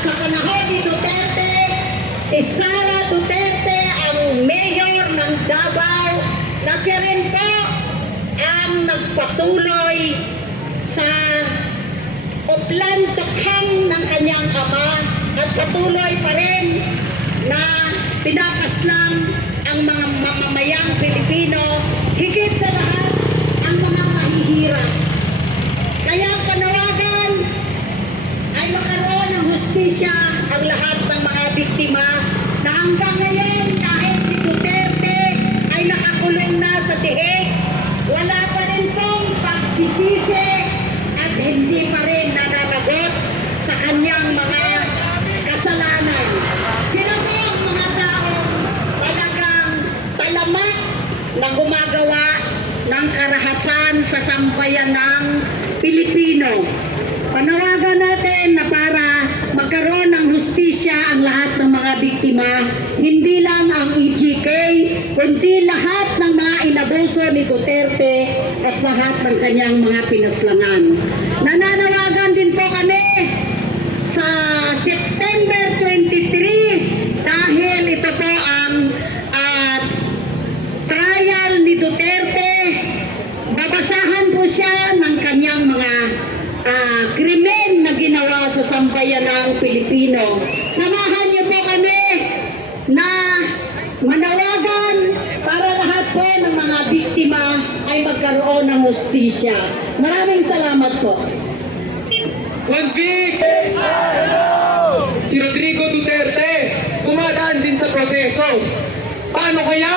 sa panahon ni Duterte, si Sara Duterte ang mayor ng Davao na siya rin po ang nagpatuloy sa uplan-tukhang ng kanyang ama at patuloy pa rin na pinapaslang ang mga mamamayang Pilipino, higit sa lahat ang mga mahihirap. Kaya panawagan ay magkaroon ng hustisya ang lahat ng mga biktima na hanggang ngayon kahit si Duterte ay nakakulong na sa tihig, wala pa rin pong pagsisisi at hindi pa rin nananagot sa kanyang mga kasalanan. Sila po ang mga taong talagang talamak na gumagawa ng karahasan sa sambayan ng Pilipino. Panawagan natin na para magkaroon ng hustisya ang lahat ng mga biktima, hindi lang ang EJK, kundi lahat ng mga inabuso ni Duterte at lahat ng kanyang mga pinaslangan. Nananawagan din po kami sa September 23 dahil ito po ang trial ni Duterte. Babasahan po siya ng kanyang mga krimen na ginawa sa sambayan ng Pilipino. Samahan niyo po kami na manawagan para lahat po ng mga biktima ay magkaroon ng hustisya. Maraming salamat po. Convict! Si Rodrigo Duterte, dumadaan din sa proseso. Paano kaya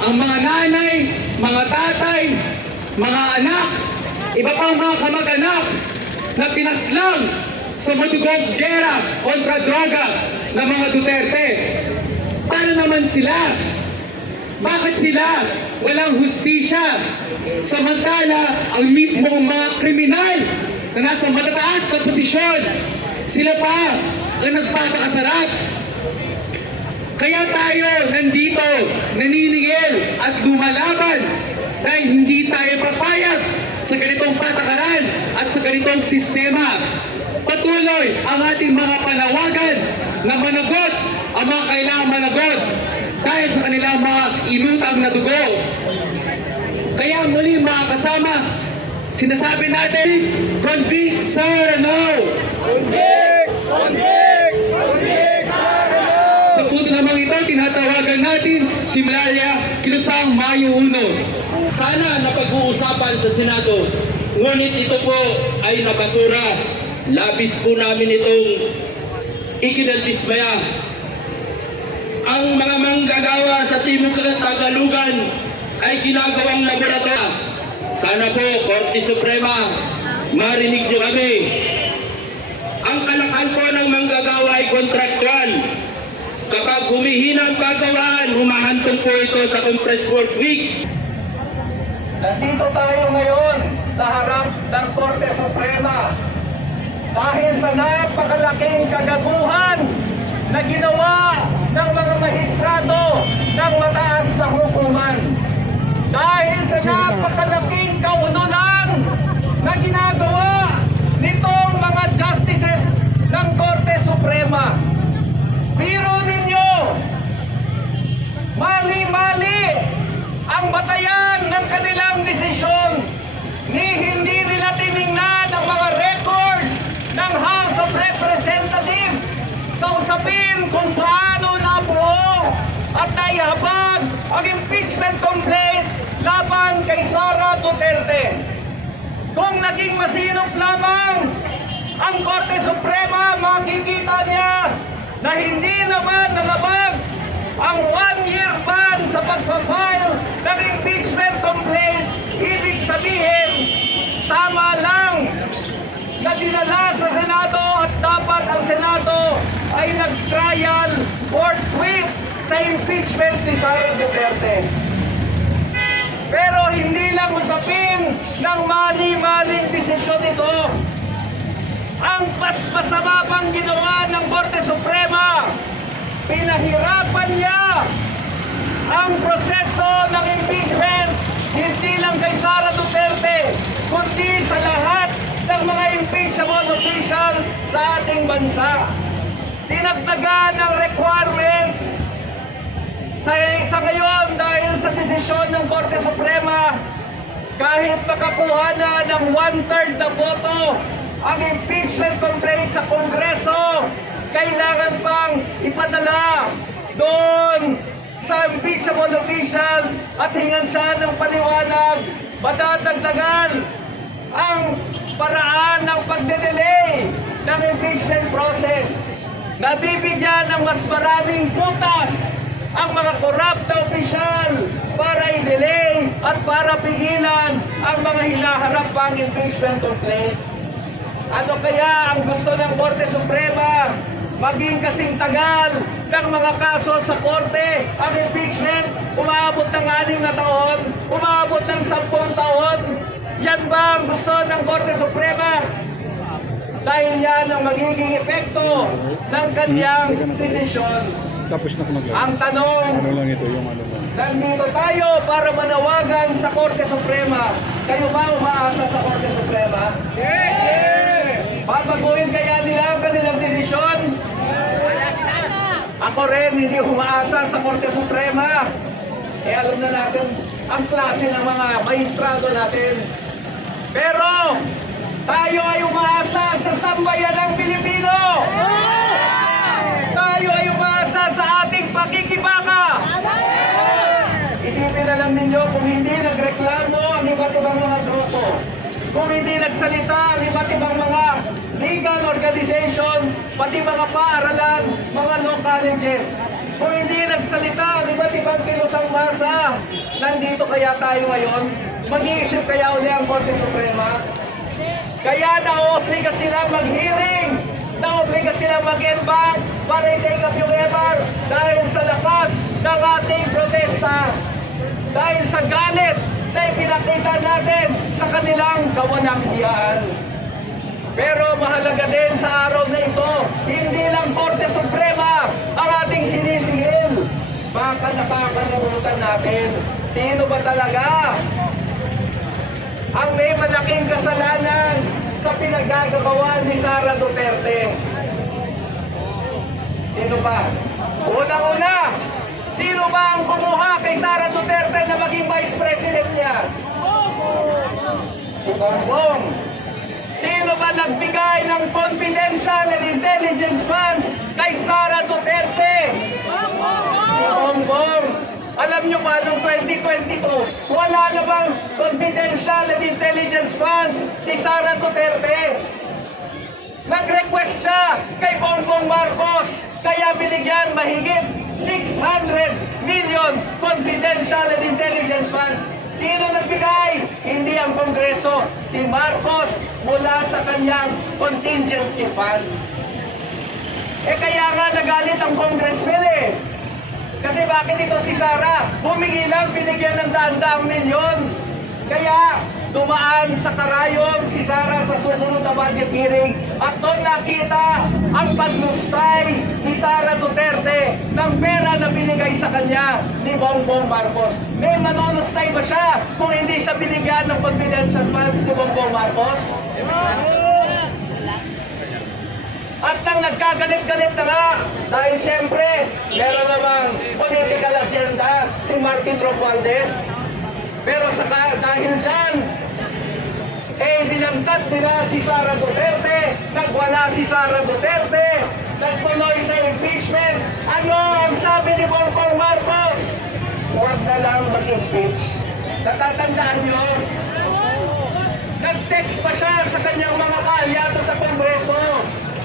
ang mga nanay, mga tatay, mga anak, iba pang mga kamag-anak na pinaslang sa madugong gera kontra droga ng mga Duterte? Paano naman sila? Bakit sila walang hustisya? Samantala, ang mismong mga kriminal na nasa matataas na posisyon, sila pa ang nagpapakasarap. Kaya tayo nandito, naniningil at lumalaban dahil hindi tayo papayag sa ganitong patakaran at sa ganitong sistema. Patuloy ang ating mga panawagan na managot ang mga kailangang managot dahil sa kanilang mga inutang na dugo. Kaya muli mga kasama, sinasabi natin, convict Sara now! Convict! Convict! Convict Sara now! Sa punto namang ito, tinatawagan natin si Malalia Kilusang Mayo 1. Sana napag-uusapan sa Senado, ngunit ito po ay nabasura. Labis po namin itong ikinaldismaya. Ang mga manggagawa sa Timog Tagalugan ay ginagawang laboratorio. Sana po, Korte Suprema, marinig nyo kami. Ang kalakal po ng manggagawa ay kontraktual. Kapag humihina ang pagawaan, humahantong po ito sa compressed work week. Nandito tayo ngayon sa harap ng Korte Suprema dahil sa napakalaking kagaguhan na ginawa ng mga maestrado ng mataas na hukuman. Dahil sa napakalaking kaununan na ginagawa nitong mga justices ng Korte Suprema. Biro ninyo, mali-mali ang batayan ng kanilang desisyon, ni hindi nila tiningnan ang mga records ng House of Representatives sa usapin kung paano nabuo at naihabag ang impeachment complaint laban kay Sara Duterte. Kung naging masinop lamang ang Korte Suprema, makikita niya na hindi naman nalabag ang 1-year ban sa pagpa-file ng impeachment complaint. Ibig sabihin, tama lang na dinala sa Senado at dapat ang Senado ay nag-trial forthwith sa impeachment ni Sara Duterte. Pero hindi lang usapin ng mali-maling desisyon ito. Ang masama pang ginawa ng Korte Suprema, pinahirapan niya ang proseso ng impeachment hindi lang kay Sara Duterte, kundi sa lahat ng mga impeachable officials sa ating bansa. Dinagdagan ng requirements sa ngayon dahil sa desisyon ng Korte Suprema, kahit makakuha na ng 1/3 na boto ang impeachment complaint sa Kongreso, kailangan pang ipadala doon sa impeachable officials at hingan siya ng paliwanag. Madadagdagan ang paraan ng pagde-delay ng impeachment process. Nabibigyan ng mas maraming butas ang mga corrupt na opisyal para i-delay at para pigilan ang mga hinaharap pang impeachment complaint. Ano kaya ang gusto ng Korte Suprema? Maging kasing tagal ng mga kaso sa Korte. Ang impeachment, umaabot ng 6 na taon, umaabot ng 10 taon. Yan ba ang gusto ng Korte Suprema? Dahil yan ang magiging epekto ng kanyang desisyon. Tapos na kumagawa. Ang tanong, Ano lang ito, yung ano lang. nandito tayo para manawagan sa Korte Suprema. Kayo ba umaasa sa Korte Suprema? Babaguhin kaya nila ang kanilang desisyon? Ako rin hindi umaasa sa Korte Suprema. Eh alam na natin ang klase ng mga maestrado natin. Pero tayo ay umaasa sa sambayanang Pilipino. Tayo ay umaasa sa ating pakikibaka. Isipin na lang ninyo kung hindi nagreklamo ang iba't ibang mga grupo, kung hindi nagsalita ang iba't ibang mga legal organizations, pati mga paaralan, mga law colleges, kung hindi nagsalita ang iba't ibang kilusang masa, nandito kaya tayo ngayon? Mag-iisip kaya uli ang Korte Suprema? Kaya na-obliga silang mag-hearing, na-obliga silang mag-embank para i-take up yung MR dahil sa lakas ng ating protesta, dahil sa galit na ipinakita natin sa kanilang kawanang-hiyaan. Pero mahalaga din sa araw na ito, hindi lang Korte Suprema ang ating sinisingil. Baka nakakalimutan natin, sino ba talaga ang may malaking kasalanan sa pinaggagawa ni Sara Duterte? Sino ba? Unang-una, sino ba ang kumuha kay Sara Duterte na maging Vice President niya? Si Bongbong. Sino ba nagbigay ng confidential and intelligence funds kay Sara Duterte? Si Bongbong. Alam nyo ba, noong 2022, wala na bang confidential and intelligence funds si Sara Duterte? Nag-request siya kay Bongbong Marcos, kaya binigyan mahigit 600 million confidential and intelligence funds. Sino nagbigay? Hindi ang Kongreso, si Marcos mula sa kanyang contingency fund. Eh kaya nga nagalit ang congressman eh. Kasi bakit ito si Sara? Humingi lang, binigyan ng daan-daang milyon. Kaya dumaan sa karayom si Sara sa susunod na budget hearing at doon nakita ang paglustay ni Sara Duterte ng pera na binigay sa kanya ni Bongbong Marcos. May manonustay ba siya kung hindi siya binigyan ng confidential funds ni Bongbong Marcos? At nang nagkagalit-galit na nga, dahil siyempre, meron namang political agenda si Martin Romualdez. Pero dahil dyan, dinangkat nila si Sara Duterte, nagwala si Sara Duterte, nagtuloy sa impeachment. Ano ang sabi ni Bongbong Marcos? Huwag na lang mag-impeach. Natatandaan nyo? Nag-text pa siya sa kanyang mga kaalyado sa Kongreso.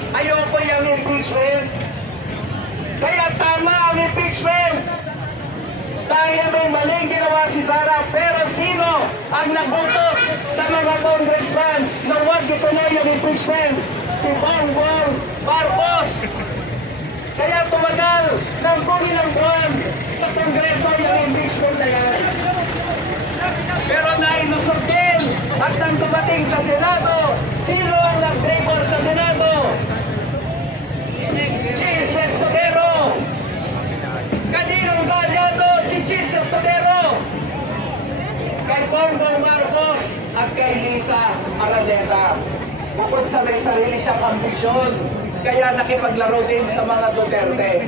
Ayoko yung impeachment. Kaya tama ang impeachment. Dahil may maling ginawa si Sara. Pero sino ang nagutos sa mga congressman na huwag ituloy yung impeachment? Si Bongbong Marcos. Kaya tumagal ng kung ilang buwan sa Kongreso yung impeachment na yan. Pero nailusog din. At nang dumating sa Senado, sino ang nag-dribble sa Senado? Chis Escudero. Kaninong galyado si Chis Escudero? Kay Bongbong Marcos at kay Lisa Araneta. may sarili siyang ambisyon. Kaya nakipaglaro din sa mga Duterte.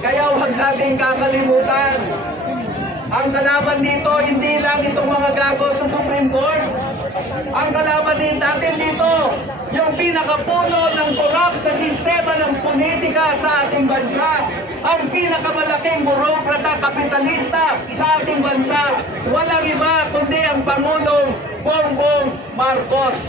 Kaya huwag natin kakalimutan, ang kalaban dito, hindi lang itong mga gago sa Supreme Court. Ang kalaban din natin dito, yung pinakapuno ng korap na sistema ng politika sa ating bansa. Ang pinakamalaking burokrata kapitalista sa ating bansa. Walang iba kundi ang Pangulong Bongbong Marcos.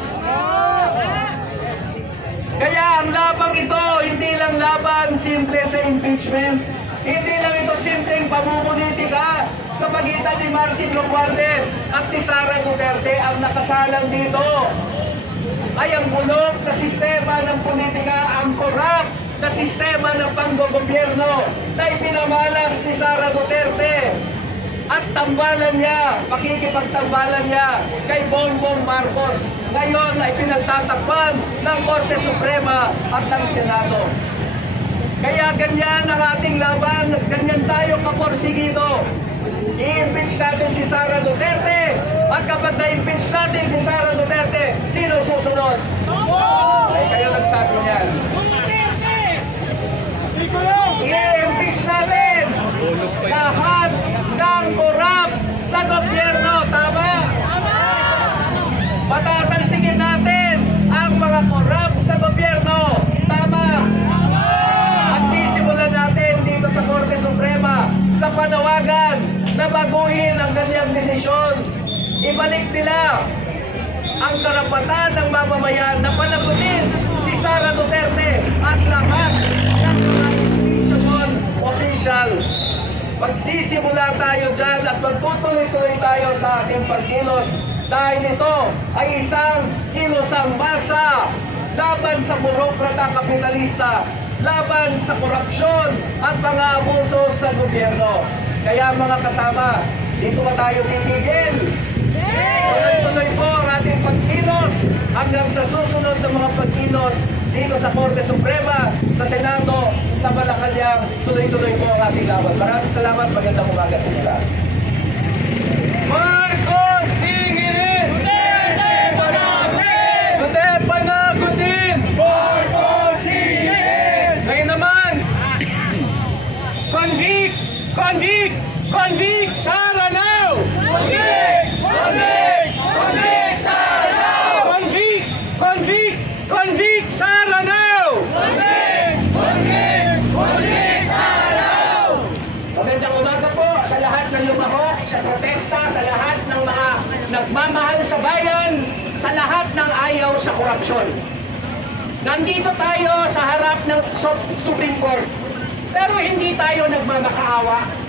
Kaya ang labang ito, hindi lang laban simple sa impeachment. Hindi lang ito simpleng pamumulitika sa pagitan ni Martin Romualdez at ni Sara Duterte. Ang nakasalang dito ay ang bulok na sistema ng politika, ang corrupt na sistema ng panggogobyerno na ipinamalas ni Sara Duterte at tambalan niya, pakikipagtambalan niya kay Bongbong Marcos. Ngayon ay pinagtatakpan ng Korte Suprema at ng Senado. Kaya ganyan ang ating laban, ganyan tayo kaporsigido. I-impeach natin si Sara Duterte at kapag na-impeach natin si Sara Duterte, sino susunod? Ay kayo nagsabi niyan. I-impeach natin lahat ng korap sa gobyerno, tama? Patatalsingin natin ang mga korap sa gobyerno, tama? At sisimulan natin dito sa Korte Suprema sa panawagan na baguhin ang kanyang desisyon. Ibalik nila ang karapatan ng mamamayan na panagutin si Sara Duterte at lahat ng mga impeachable officials. Magsisimula tayo dyan at magtutuloy-tuloy tayo sa ating pagkilos dahil ito ay isang kilusang masa laban sa burokrata kapitalista, laban sa korupsyon at mga abuso sa gobyerno. Kaya mga kasama, dito ba tayo titigil? Tuloy-tuloy po ang ating pagkilos hanggang sa susunod na mga pagkilos dito sa Korte Suprema, sa Senado, sa Malacanang. Tuloy-tuloy po ang ating laban. Maraming salamat. Magandang umaga sa inyo. Marcos singilin! Duterte panagutin! Duterte panagutin! Marcos singilin! Ngayon naman, convict! Convict! Convict Sara now! Convict! Convict! Convict Sara now! Convict! Convict! Convict Sara now! Convict! Convict! Convict Sara now! Magandang umaga po sa lahat ng lumahok, sa protesta, sa lahat ng mga nagmamahal sa bayan, sa lahat ng ayaw sa korupsyon. Nandito tayo sa harap ng Supreme Court, pero hindi tayo nagmamakaawa.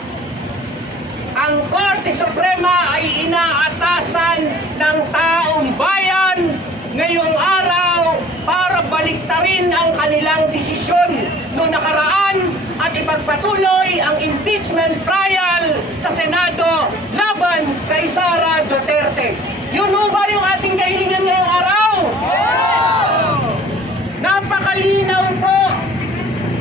Ang Korte Suprema ay inaatasan ng taong bayan ngayong araw para baliktarin ang kanilang desisyon noong nakaraan at ipagpatuloy ang impeachment trial sa Senado laban kay Sara Duterte. Yun ho ba yung ating kahilingan ngayong araw? Napakalinaw po.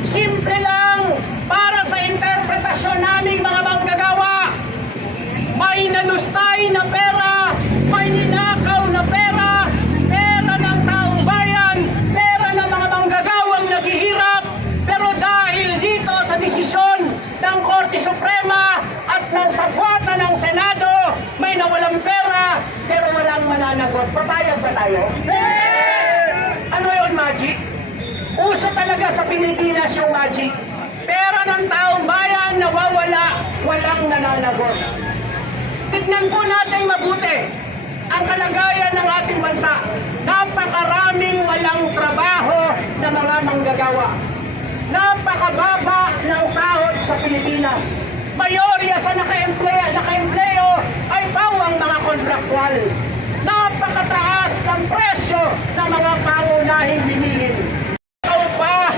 Simple lang para sa interpretasyon naming mga manggagawa. May nalustay na pera, may ninakaw na pera, pera ng taong bayan, pera ng mga manggagawang naghihirap. Pero dahil dito sa desisyon ng Korte Suprema at ng sagwata ng Senado, may nawalang pera, pero walang mananagot. Papayag ba tayo? Ano yun, magic? Uso talaga sa Pilipinas yung magic. Pera ng taong bayan nawawala, walang nananagot. Tignan po natin mabuti ang kalagayan ng ating bansa. Napakaraming walang trabaho na mga manggagawa. Napakababa ng sahod sa Pilipinas. Mayorya sa naka-empleo ay pawang mga kontraktual. Napakataas ng presyo ng mga pangunahing bilihin. Ikaw pa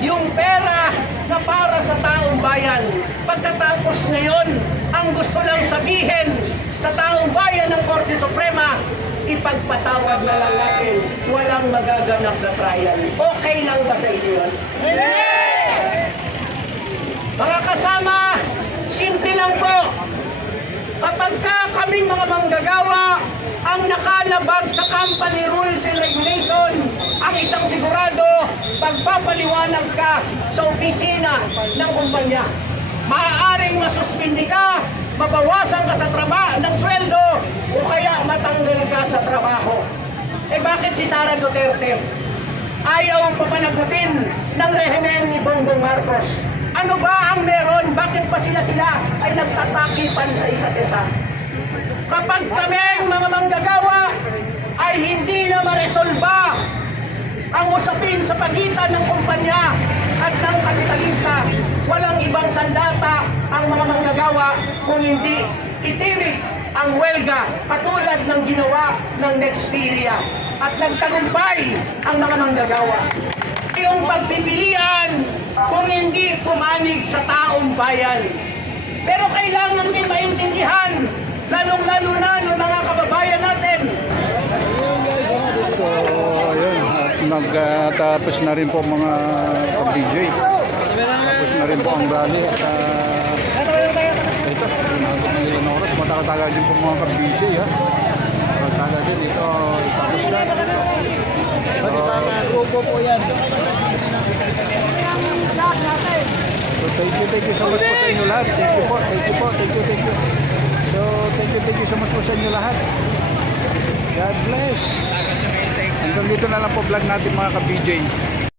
yung pera na para sa taong bayan. Pagkatapos ngayon, ang gusto lang sabihin sa taong bayan ng Korte Suprema, ipagpatawag na lang natin, walang magaganap na trial. Okay lang ba sa inyo yun? Mga kasama, simple lang po. Kapag kaming mga manggagawa ang nakalabag sa company rules and regulation, ang isang sigurado, pagpapaliwanag ka sa opisina ng kumpanya. Maaaring masuspindi ka, mabawasan ka sa trabaho ng sweldo, o kaya matanggal ka sa trabaho. Eh bakit si Sara Duterte ayaw papanagutin ng rehimen ni Bongbong Marcos? Ano ba ang meron? Bakit pa sila ay nagtatakipan sa isa't isa? Kapag kaming mga manggagawa ay hindi na maresolba ang usapin sa pagitan ng kumpanya at ng kapitalista, walang ibang sandata ang mga manggagawa kung hindi itirik ang welga katulad ng ginawa ng Nexperia, at nagtagumpay ang mga manggagawa. Yung pagpipilian kung hindi pumanig sa taong bayan. Pero kailangan din maintindihan, lalong-lalo na ng mga kababayan natin. So, ayun. Nagtapos na rin po mga DJ. Tapos na rin po ang rally. At ito, nagtapos na ilan oras. Matagal-tagal din po mga ka-DJ. Matagal din. Ito, tapos na. So, grupo po yan. So, thank you so much po sa inyo lahat. Thank you po. So, thank you so much po sa inyo lahat. God bless. Hanggang dito na lang po vlog natin mga ka-BJ.